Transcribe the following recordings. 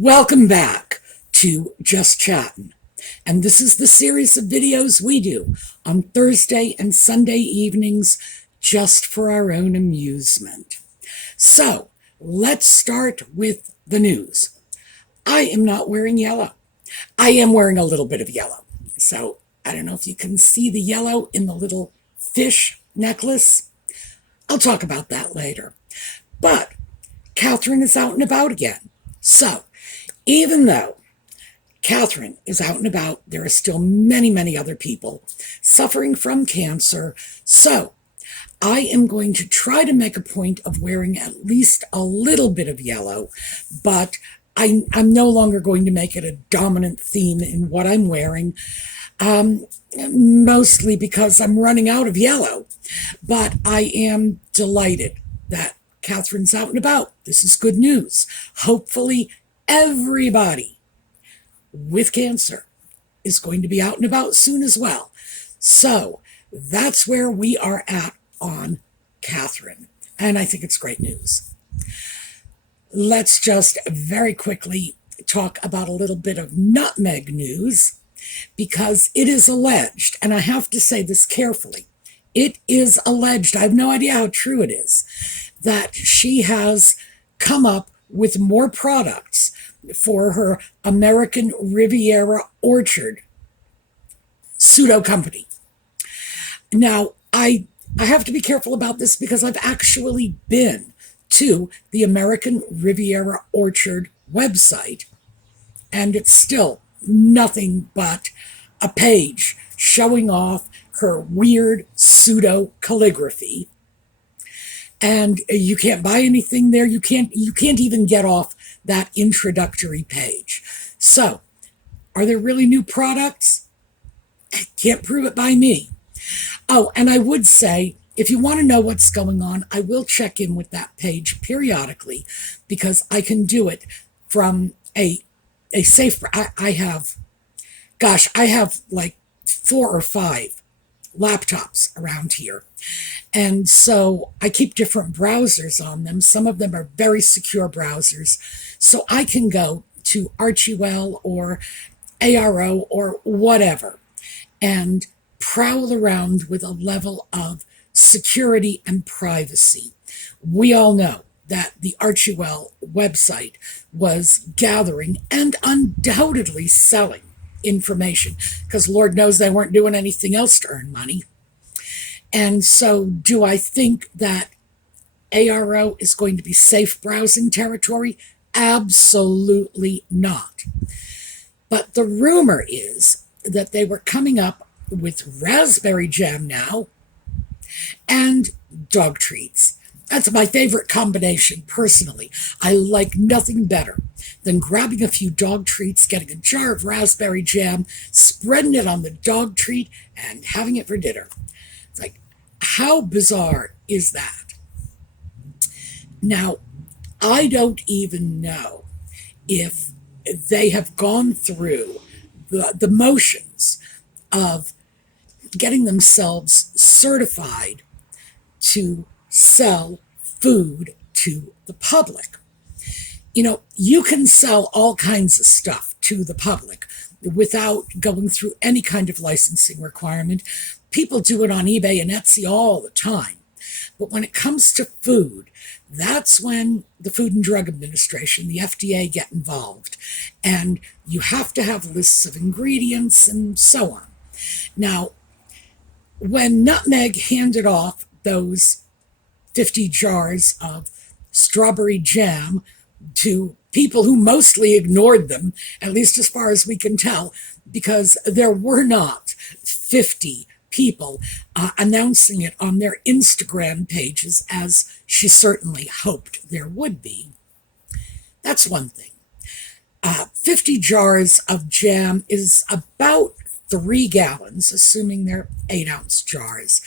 Welcome back to Just Chattin'. And this is the series of videos we do on Thursday and Sunday evenings just for our own amusement. So let's start with the news. I am not wearing yellow. I am wearing a little bit of yellow. So I don't know if you can see the yellow in the little fish necklace. I'll talk about that later. But Catherine is out and about again. So even though Catherine is out and about, there are still many, many other people suffering from cancer. So I am going to try to make a point of wearing at least a little bit of yellow, but I'm no longer going to make it a dominant theme in what I'm wearing, mostly because I'm running out of yellow. But I am delighted that Catherine's out and about. This is good news. Hopefully, everybody with cancer is going to be out and about soon as well. So that's where we are at on Catherine. And I think it's great news. Let's just very quickly talk about a little bit of Nutmeg news, because it is alleged, and I have to say this carefully, it is alleged, I have no idea how true it is, that she has come up with more products for her American Riviera Orchard pseudo company. Now, I have to be careful about this because I've actually been to the American Riviera Orchard website, and it's still nothing but a page showing off her weird pseudo calligraphy. And you can't buy anything there. You can't even get off that introductory page. So, are there really new products? Can't prove it by me. Oh, and I would say, if you want to know what's going on, I will check in with that page periodically, because I can do it from a safe. I have like 4 or 5 laptops around here. And so I keep different browsers on them. Some of them are very secure browsers. So I can go to Archewell or ARO or whatever and prowl around with a level of security and privacy. We all know that the Archewell website was gathering and undoubtedly selling information, because Lord knows they weren't doing anything else to earn money. And so do I think that ARO is going to be safe browsing territory? Absolutely not. But the rumor is that they were coming up with raspberry jam now and dog treats. That's my favorite combination, personally. I like nothing better than grabbing a few dog treats, getting a jar of raspberry jam, spreading it on the dog treat, and having it for dinner. It's like, how bizarre is that? Now, I don't even know if they have gone through the motions of getting themselves certified to sell food to the public. You know, you can sell all kinds of stuff to the public without going through any kind of licensing requirement. People do it on eBay and Etsy all the time. But when it comes to food, that's when the Food and Drug Administration, the FDA, get involved. And you have to have lists of ingredients and so on. Now, when Nutmeg handed off those 50 jars of strawberry jam to people who mostly ignored them, at least as far as we can tell, because there were not 50 people announcing it on their Instagram pages, as she certainly hoped there would be. That's one thing. 50 jars of jam is about 3 gallons, assuming they're 8-ounce jars.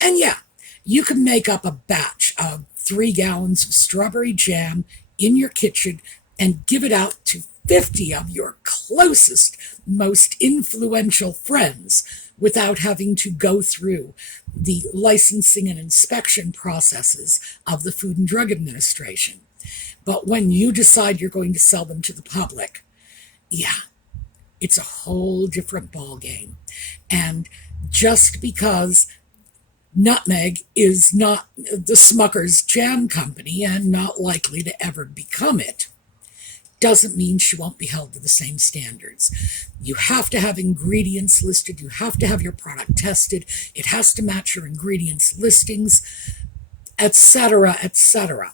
And yeah, you can make up a batch of 3 gallons of strawberry jam in your kitchen and give it out to 50 of your closest, most influential friends without having to go through the licensing and inspection processes of the Food and Drug Administration. But when you decide you're going to sell them to the public, yeah, it's a whole different ball game. And just because Nutmeg is not the Smucker's jam company and not likely to ever become it, doesn't mean she won't be held to the same standards. You have to have ingredients listed. You have to have your product tested. It has to match your ingredients listings, etc., etc.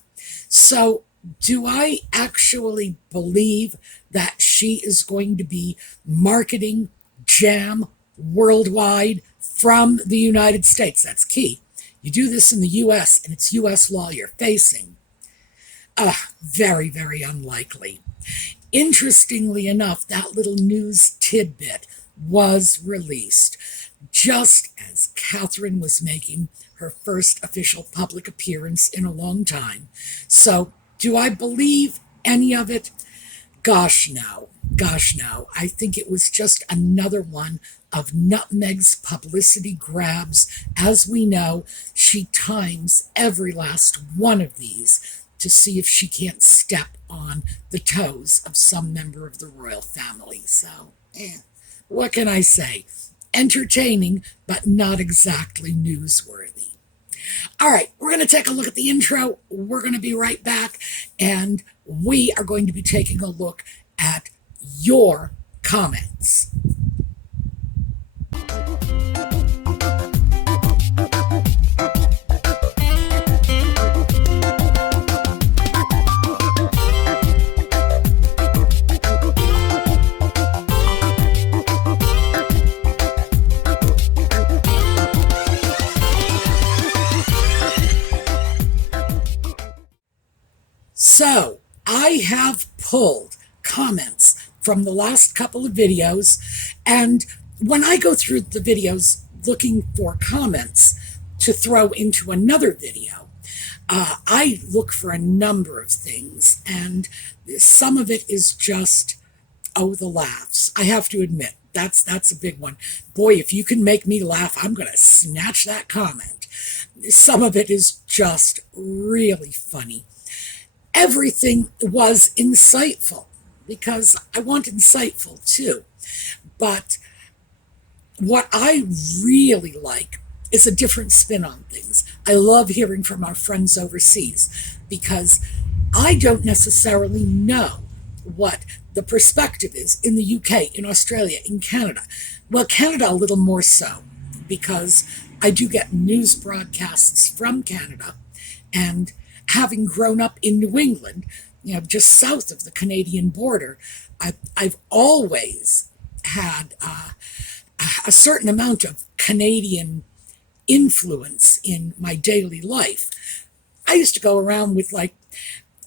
So do I actually believe that she is going to be marketing jam worldwide from the United States? That's key. You do this in the U.S. and it's U.S. law you're facing. Very, very unlikely. Interestingly enough, that little news tidbit was released just as Catherine was making her first official public appearance in a long time. So, do I believe any of it? Gosh, no. Gosh, no. I think it was just another one of Nutmeg's publicity grabs. As we know, she times every last one of these to see if she can't step on the toes of some member of the royal family. So, what can I say? Entertaining, but not exactly newsworthy. All right, we're going to take a look at the intro. We're going to be right back, and we are going to be taking a look at your comments. So, I have pulled comments from the last couple of videos, and when I go through the videos looking for comments to throw into another video, I look for a number of things, and some of it is just, oh, the laughs. I have to admit, that's a big one. Boy, if you can make me laugh, I'm going to snatch that comment. Some of it is just really funny. Everything was insightful, because I want insightful too. But what I really like is a different spin on things. I love hearing from our friends overseas, because I don't necessarily know what the perspective is in the UK, in Australia, in Canada. Well, Canada a little more so, because I do get news broadcasts from Canada, and having grown up in New England, just south of the Canadian border, I've always had a certain amount of Canadian influence in my daily life. I used to go around with,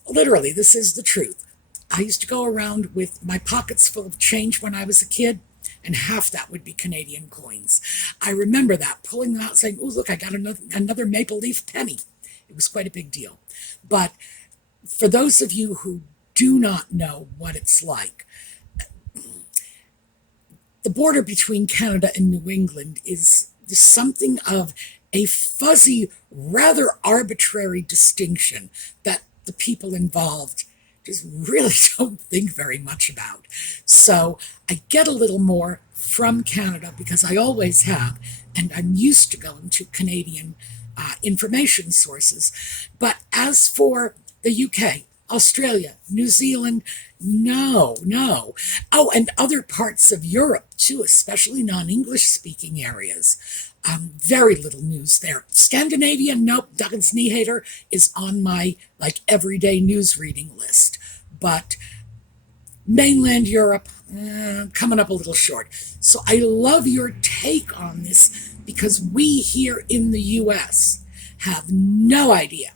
literally, this is the truth. I used to go around with my pockets full of change when I was a kid, and half that would be Canadian coins. I remember that, pulling them out, saying, "Oh, look, I got another maple leaf penny." It was quite a big deal. But for those of you who do not know what it's like, the border between Canada and New England is something of a fuzzy, rather arbitrary distinction that the people involved just really don't think very much about. So I get a little more from Canada because I always have, and I'm used to going to Canadian information sources. But as for the UK, Australia, New Zealand, no. Oh, and other parts of Europe too, especially non-English speaking areas. Very little news there. Scandinavia, nope. Duggan's Kneehater is on my everyday news reading list. But mainland Europe, coming up a little short. So I love your take on this, because we here in the U.S. have no idea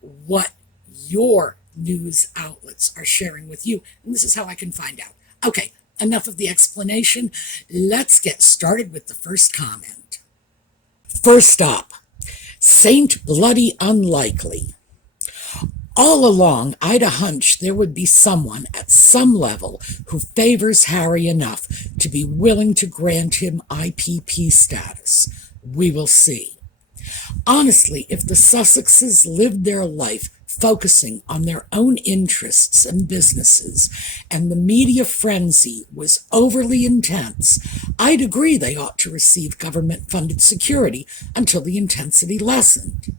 what your news outlets are sharing with you. And this is how I can find out. Okay, enough of the explanation. Let's get started with the first comment. First up, Saint Bloody Unlikely. All along, I'd a hunch there would be someone at some level who favors Harry enough to be willing to grant him IPP status. We will see. Honestly, if the Sussexes lived their life focusing on their own interests and businesses, and the media frenzy was overly intense, I'd agree they ought to receive government-funded security until the intensity lessened.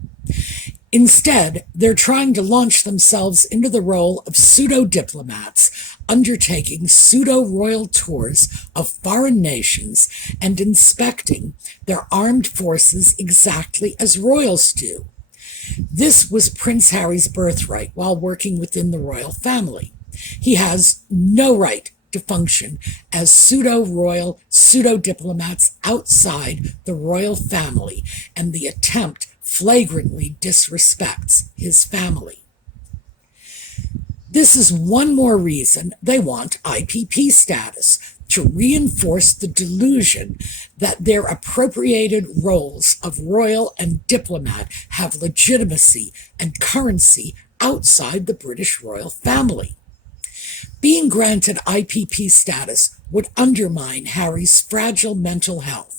Instead, they're trying to launch themselves into the role of pseudo-diplomats, undertaking pseudo-royal tours of foreign nations and inspecting their armed forces exactly as royals do. This was Prince Harry's birthright while working within the royal family. He has no right to function as pseudo-royal, pseudo-diplomats outside the royal family, and the attempt flagrantly disrespects his family. This is one more reason they want IPP status, to reinforce the delusion that their appropriated roles of royal and diplomat have legitimacy and currency outside the British royal family. Being granted IPP status would undermine Harry's fragile mental health.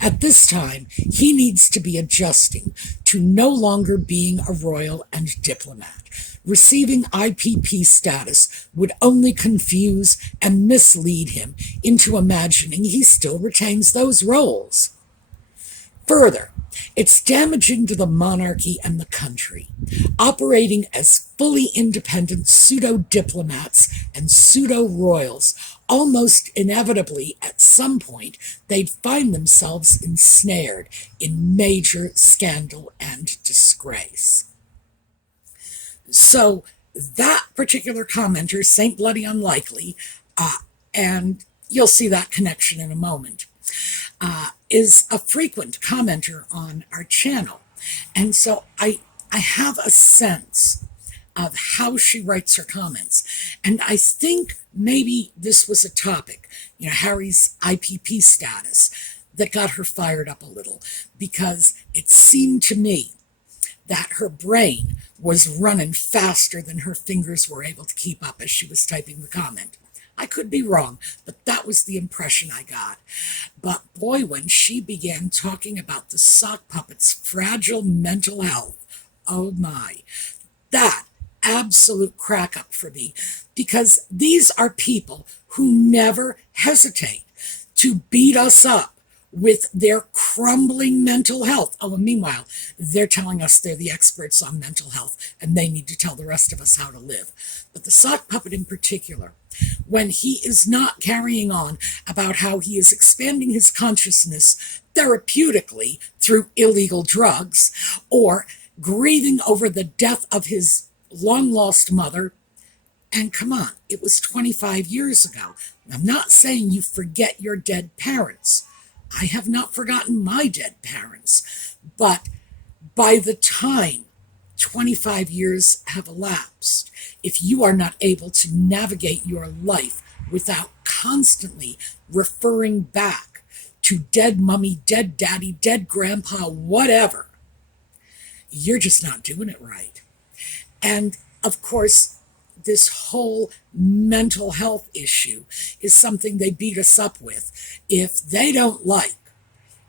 At this time, he needs to be adjusting to no longer being a royal and diplomat. Receiving IPP status would only confuse and mislead him into imagining he still retains those roles. Further, it's damaging to the monarchy and the country. Operating as fully independent pseudo-diplomats and pseudo-royals, almost inevitably at some point they'd find themselves ensnared in major scandal and disgrace. So that particular commenter, Saint Bloody Unlikely, and you'll see that connection in a moment, is a frequent commenter on our channel. And so I have a sense of how she writes her comments. And I think maybe this was a topic, Harry's IPP status, that got her fired up a little, because it seemed to me that her brain was running faster than her fingers were able to keep up as she was typing the comment. I could be wrong, but that was the impression I got. But boy, when she began talking about the sock puppet's fragile mental health, oh my, that absolute crack up for me, because these are people who never hesitate to beat us up with their crumbling mental health. Oh, and meanwhile, they're telling us they're the experts on mental health and they need to tell the rest of us how to live. But the sock puppet in particular, when he is not carrying on about how he is expanding his consciousness therapeutically through illegal drugs, or grieving over the death of his long-lost mother, and come on, it was 25 years ago. I'm not saying you forget your dead parents. I have not forgotten my dead parents, but by the time 25 years have elapsed, if you are not able to navigate your life without constantly referring back to dead mummy, dead daddy, dead grandpa, whatever, you're just not doing it right. And of course, this whole mental health issue is something they beat us up with. If they don't like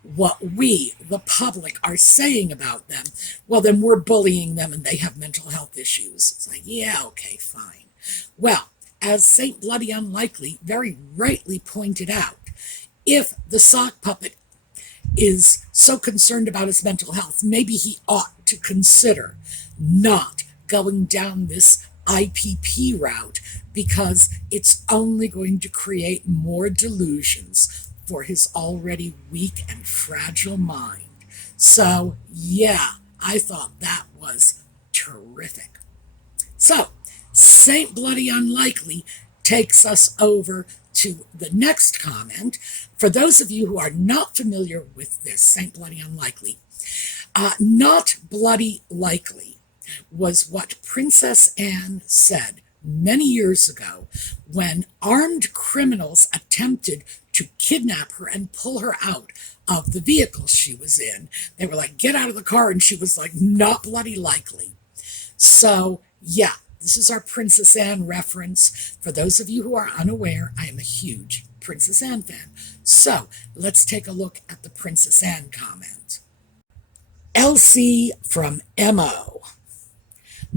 what we, the public, are saying about them, well, then we're bullying them and they have mental health issues. It's like, yeah, okay, fine. Well, as Saint Bloody Unlikely very rightly pointed out, if the sock puppet is so concerned about his mental health, maybe he ought to consider not going down this IPP route, because it's only going to create more delusions for his already weak and fragile mind. So, yeah, I thought that was terrific. So, Saint Bloody Unlikely takes us over to the next comment. For those of you who are not familiar with this, Saint Bloody Unlikely, not bloody likely was what Princess Anne said many years ago when armed criminals attempted to kidnap her and pull her out of the vehicle she was in. They were like, get out of the car, and she was like, not bloody likely. So, yeah, this is our Princess Anne reference. For those of you who are unaware, I am a huge Princess Anne fan. So, let's take a look at the Princess Anne comment. Elsie from MO.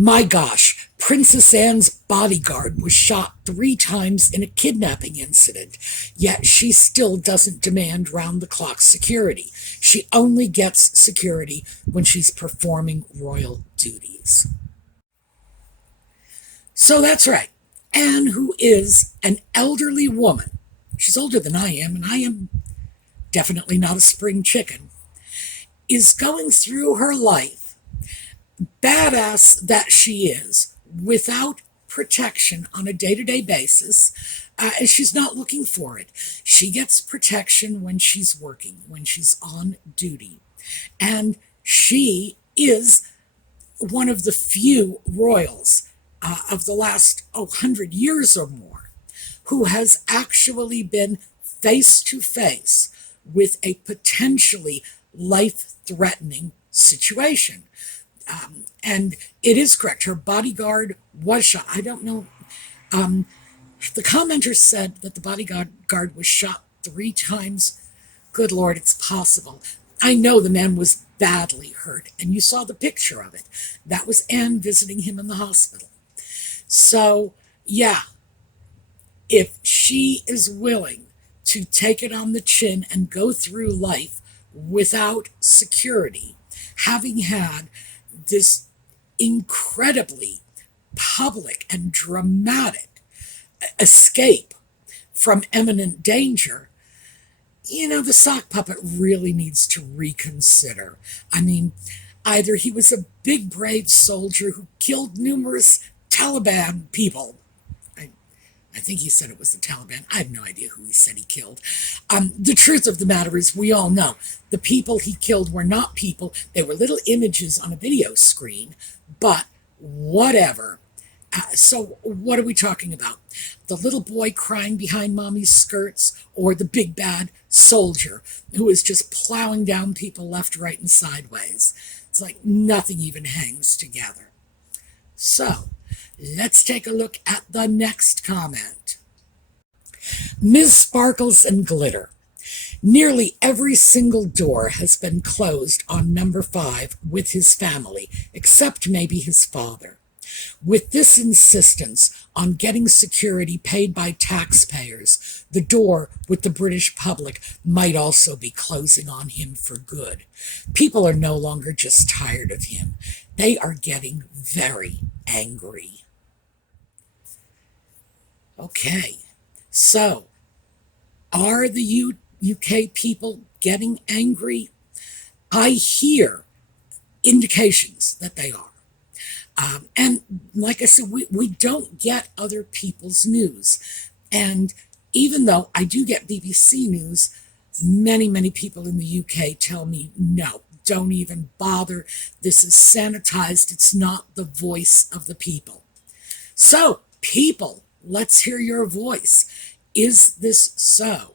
My gosh, Princess Anne's bodyguard was shot 3 times in a kidnapping incident, yet she still doesn't demand round-the-clock security. She only gets security when she's performing royal duties. So that's right. Anne, who is an elderly woman, she's older than I am, and I am definitely not a spring chicken, is going through her life, badass that she is, without protection on a day-to-day basis, and she's not looking for it. She gets protection when she's working, when she's on duty. And she is one of the few royals of the last 100 years or more who has actually been face to face with a potentially life-threatening situation. And it is correct. Her bodyguard was shot. I don't know. The commenter said that the bodyguard was shot 3 times. Good Lord, it's possible. I know the man was badly hurt, and you saw the picture of it. That was Anne visiting him in the hospital. So, yeah, if she is willing to take it on the chin and go through life without security, having had this incredibly public and dramatic escape from imminent danger, the sock puppet really needs to reconsider. I mean, either he was a big, brave soldier who killed numerous Taliban people. I think he said it was the Taliban. I have no idea who he said he killed. The truth of the matter is, we all know the people he killed were not people. They were little images on a video screen, but whatever. So what are we talking about? The little boy crying behind mommy's skirts, or the big bad soldier who is just plowing down people left, right, and sideways? It's like nothing even hangs together. So let's take a look at the next comment. Ms. Sparkles and Glitter. Nearly every single door has been closed on number 5 with his family, except maybe his father. With this insistence on getting security paid by taxpayers, the door with the British public might also be closing on him for good. People are no longer just tired of him. They are getting very angry. Okay, so are the UK people getting angry? I hear indications that they are. And like I said, we don't get other people's news. And even though I do get BBC News, many people in the UK tell me, no, don't even bother. This is sanitized. It's not the voice of the people. So, people, let's hear your voice. Is this so?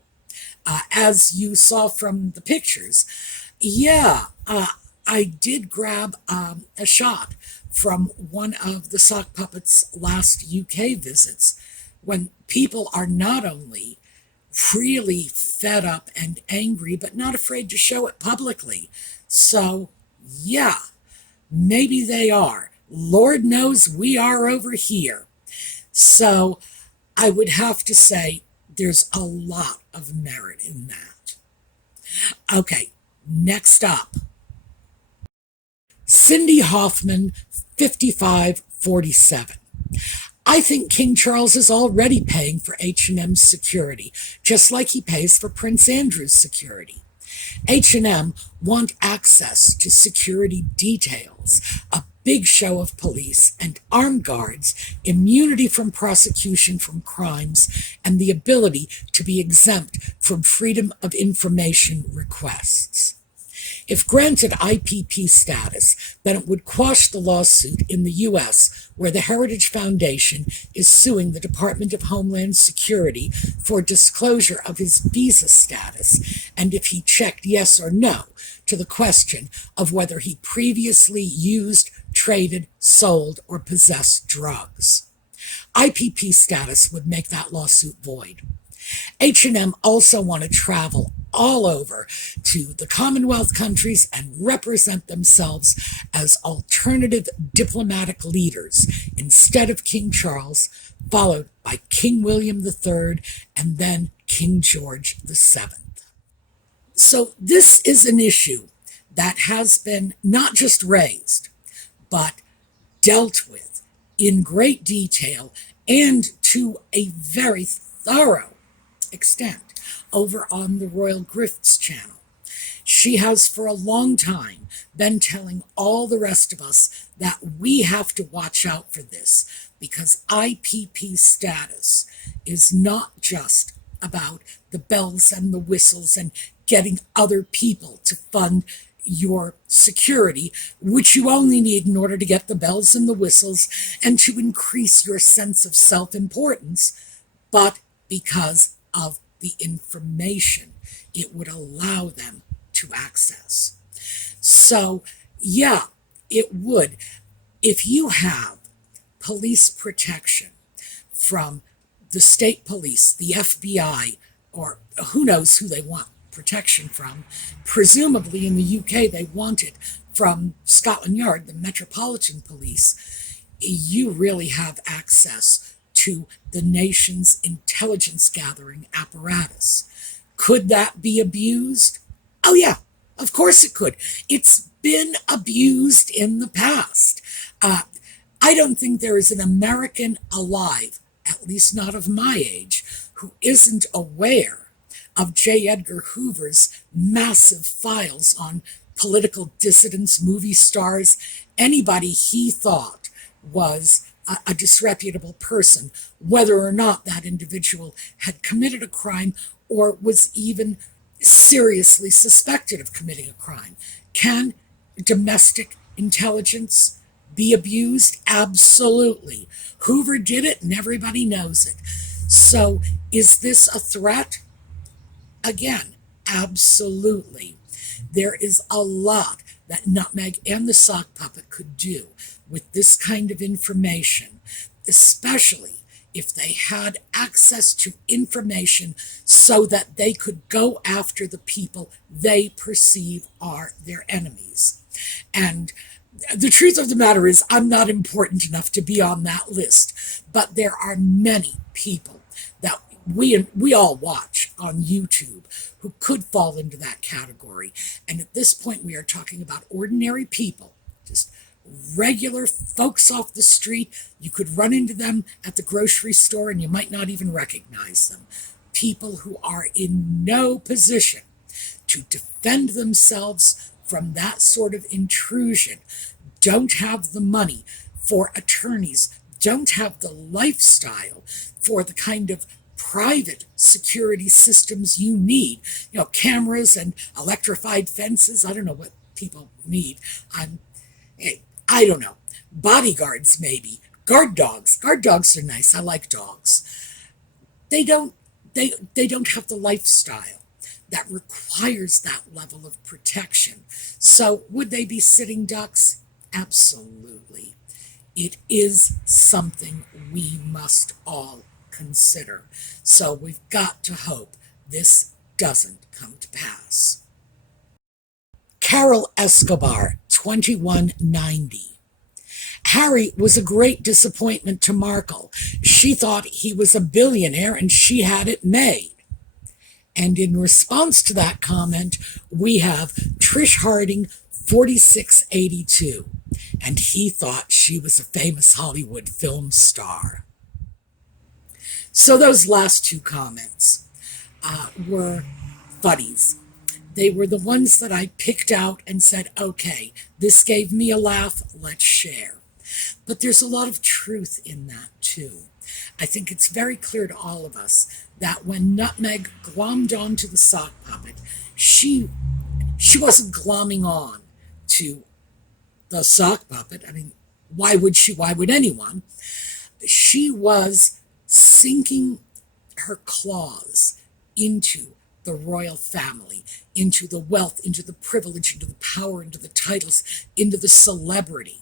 As you saw from the pictures, yeah, I did grab a shot from one of the sock puppet's last UK visits, when people are not only really fed up and angry, but not afraid to show it publicly. So, yeah, maybe they are. Lord knows we are over here. So, I would have to say there's a lot of merit in that. Okay, next up. Cindy Hoffman, 5547. I think King Charles is already paying for H&M's security, just like he pays for Prince Andrew's security. H&M want access to security details, a big show of police and armed guards, immunity from prosecution from crimes, and the ability to be exempt from Freedom of Information requests. If granted IPP status, then it would quash the lawsuit in the U.S., where the Heritage Foundation is suing the Department of Homeland Security for disclosure of his visa status, and if he checked yes or no to the question of whether he previously used, traded, sold, or possessed drugs. IPP status would make that lawsuit void. H&M also want to travel all over to the Commonwealth countries and represent themselves as alternative diplomatic leaders instead of King Charles, followed by King William III and then King George VII. So this is an issue that has been not just raised, but dealt with in great detail and to a very thorough extent over on the Royal Grifts channel. She has for a long time been telling all the rest of us that we have to watch out for this because IPP status is not just about the bells and the whistles and getting other people to fund your security, which you only need in order to get the bells and the whistles and to increase your sense of self-importance, but because of the information it would allow them to access. So, yeah, it would. If you have police protection from the state police, the FBI, or who knows who they want protection from, presumably in the UK they want it from Scotland Yard, the Metropolitan Police, you really have access to the nation's intelligence gathering apparatus. Could that be abused? Oh yeah, of course it could. It's been abused in the past. I don't think there is an American alive, at least not of my age, who isn't aware of J. Edgar Hoover's massive files on political dissidents, movie stars, anybody he thought was a disreputable person, whether or not that individual had committed a crime or was even seriously suspected of committing a crime. Can domestic intelligence be abused? Absolutely. Hoover did it and everybody knows it. So is this a threat? Again, absolutely. There is a lot that Nutmeg and the sock puppet could do with this kind of information, especially if they had access to information so that they could go after the people they perceive are their enemies. And the truth of the matter is, I'm not important enough to be on that list, but there are many people that we all watch on YouTube who could fall into that category. And at this point, we are talking about ordinary people, just regular folks off the street. You could run into them at the grocery store and you might not even recognize them. People who are in no position to defend themselves from that sort of intrusion, don't have the money for attorneys, don't have the lifestyle for the kind of private security systems you need, cameras and electrified fences. I don't know what people need. I don't know. Bodyguards, maybe. Guard dogs. Guard dogs are nice. I like dogs. They don't have the lifestyle that requires that level of protection. So would they be sitting ducks? Absolutely. It is something we must all consider. So we've got to hope this doesn't come to pass. Carol Escobar, 2190. Harry was a great disappointment to Markle. She thought he was a billionaire and she had it made. And in response to that comment, we have Trish Harding, 4682. And he thought she was a famous Hollywood film star. So those last two comments were buddies. They were the ones that I picked out and said, okay, this gave me a laugh, let's share. But there's a lot of truth in that too. I think it's very clear to all of us that when Nutmeg glommed onto the sock puppet, she wasn't glomming on to the sock puppet. I mean, why would she? Why would anyone? She was sinking her claws into the royal family, into the wealth, into the privilege, into the power, into the titles, into the celebrity.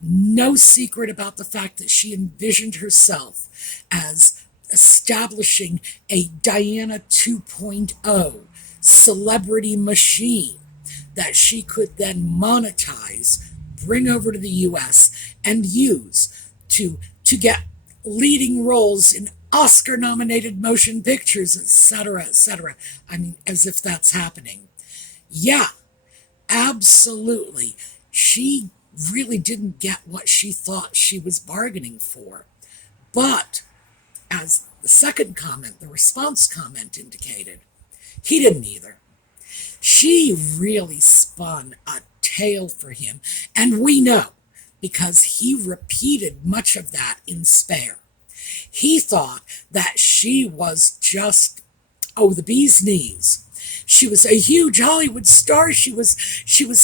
No secret about the fact that she envisioned herself as establishing a Diana 2.0 celebrity machine that she could then monetize, bring over to the US, and use to get leading roles in Oscar nominated motion pictures, etc., etc. I mean, as if that's happening. Yeah, absolutely. She really didn't get what she thought she was bargaining for. But as the second comment, the response comment indicated, he didn't either. She really spun a tale for him, and we know because he repeated much of that in Spare. He thought that she was just, oh, the bee's knees. She was a huge Hollywood star. She was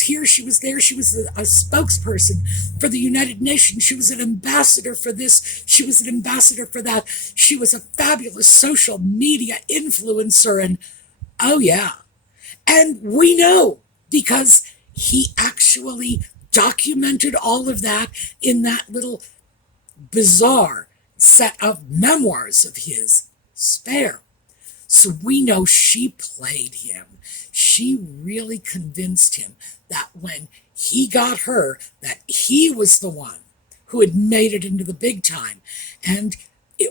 here, she was there. She was a spokesperson for the United Nations. She was an ambassador for this. She was an ambassador for that. She was a fabulous social media influencer. And oh, yeah. And we know because he actually documented all of that in that little bizarre set of memoirs of his, Spare. So we know she played him. She really convinced him that when he got her, that he was the one who had made it into the big time. And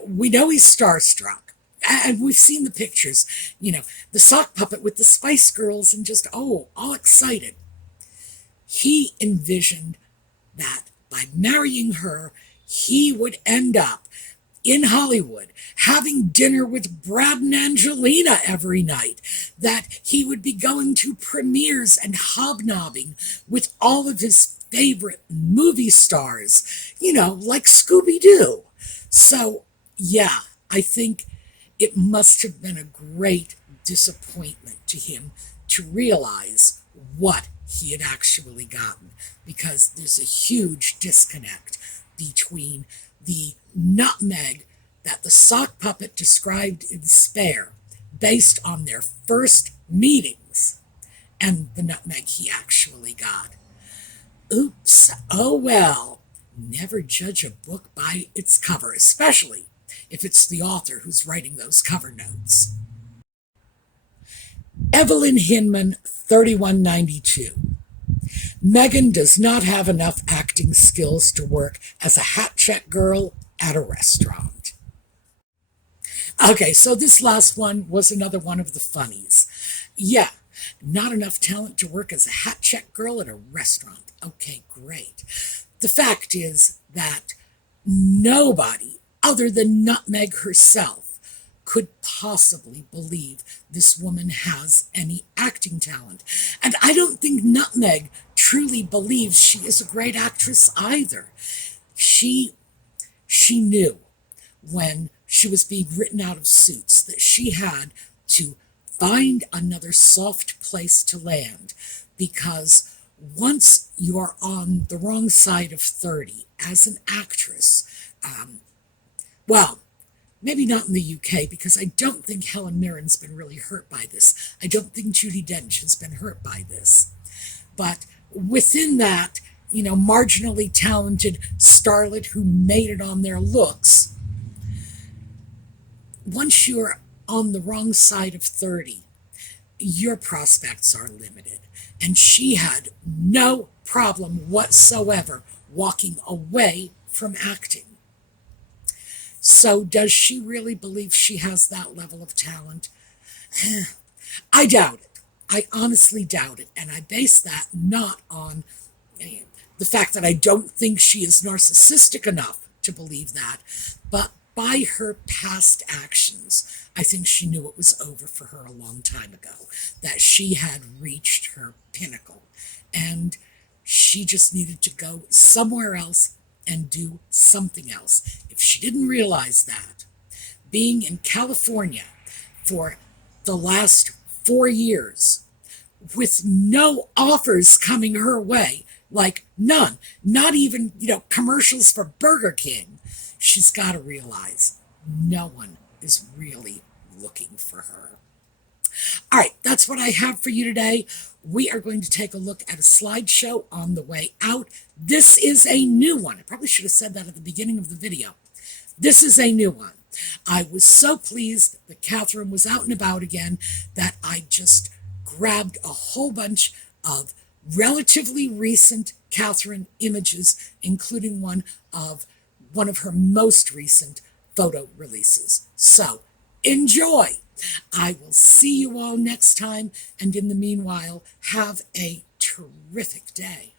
we know he's starstruck. And we've seen the pictures, the sock puppet with the Spice Girls and just, oh, all excited. He envisioned that by marrying her, he would end up in Hollywood, having dinner with Brad and Angelina every night, that he would be going to premieres and hobnobbing with all of his favorite movie stars, like Scooby-Doo. So, yeah, I think it must have been a great disappointment to him to realize what he had actually gotten, because there's a huge disconnect between the nutmeg that the sock puppet described in Spare, based on their first meetings, and the nutmeg he actually got. Oops, oh well. Never judge a book by its cover, especially if it's the author who's writing those cover notes. Evelyn Hinman, 3192. Meghan does not have enough acting skills to work as a hat check girl at a restaurant. Okay, so this last one was another one of the funnies. Yeah, not enough talent to work as a hat check girl at a restaurant. Okay, great. The fact is that nobody other than Nutmeg herself could possibly believe this woman has any acting talent. And I don't think Nutmeg truly believes she is a great actress either. She knew when she was being written out of Suits that she had to find another soft place to land, because once you are on the wrong side of 30 as an actress, well, maybe not in the UK, because I don't think Helen Mirren's been really hurt by this. I don't think Judi Dench has been hurt by this. But within that, marginally talented starlet who made it on their looks, once you're on the wrong side of 30, your prospects are limited. And she had no problem whatsoever walking away from acting. So does she really believe she has that level of talent? I doubt it. I honestly doubt it. And I base that not on the fact that I don't think she is narcissistic enough to believe that, but by her past actions. I think she knew it was over for her a long time ago, that she had reached her pinnacle, and she just needed to go somewhere else and do something else. If she didn't realize that, being in California for the last 4 years with no offers coming her way, like none, not even, commercials for Burger King, she's got to realize no one is really looking for her. All right, that's what I have for you today. We are going to take a look at a slideshow on the way out. This is a new one. I probably should have said that at the beginning of the video. This is a new one. I was so pleased that Catherine was out and about again that I just grabbed a whole bunch of relatively recent Catherine images, including one of her most recent photo releases. So enjoy. I will see you all next time, and in the meanwhile, have a terrific day.